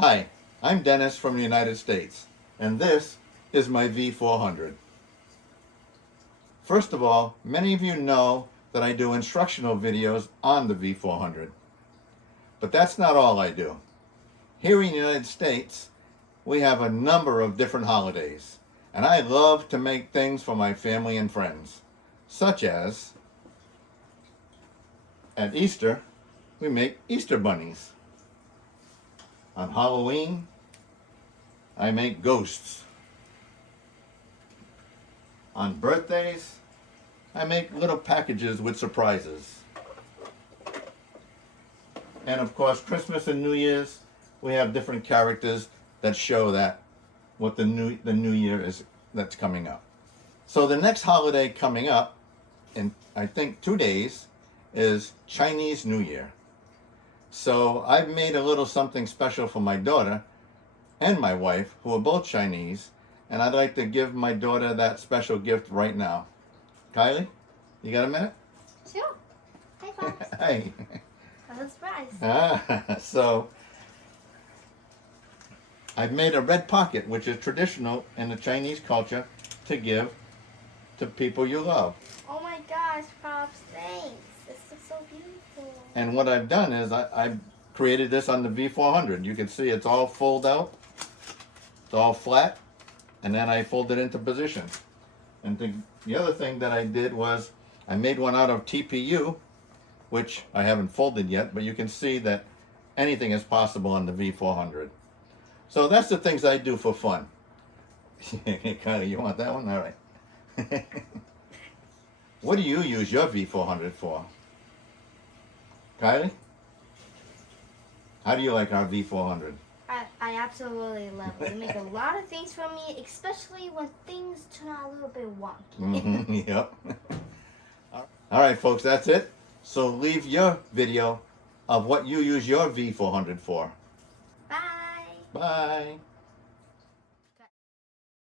Hi, I'm Dennis from the United States, and this is my V400. First of all, many of you know that I do instructional videos on the V400. But that's not all I do. Here in the United States, we have a number of different holidays, and I love to make things for my family and friends, such as at Easter, we make Easter bunnies. On Halloween, I make ghosts. On birthdays, I make little packages with surprises. And of course, Christmas and New Year's, we have different characters that show that what the new year is that's coming up. So the next holiday coming up in I think 2 days is Chinese New Year. So I've made a little something special for my daughter and my wife, who are both Chinese, and I'd like to give my daughter that special gift right now. Kylie, you got a minute? Sure. Hey, folks. Hey. That's a surprise. So I've made a red pocket, which is traditional in the Chinese culture to give to people you love. Oh my gosh, Pops, thanks. This is so beautiful. And what I've done is I've created this on the V400. You can see it's all fold out. It's all flat. And then I fold it into position. And the other thing that I did was I made one out of TPU, which I haven't folded yet, but you can see that anything is possible on the V400. So that's the things I do for fun. Kylie, you want that one? All right. What do you use your V400 for? Kylie? How do you like our V400? I absolutely love it. You make a lot of things for me, especially when things turn out a little bit wonky. Yep. All right, folks, that's it. So leave your video of what you use your V400 for. Bye. Bye.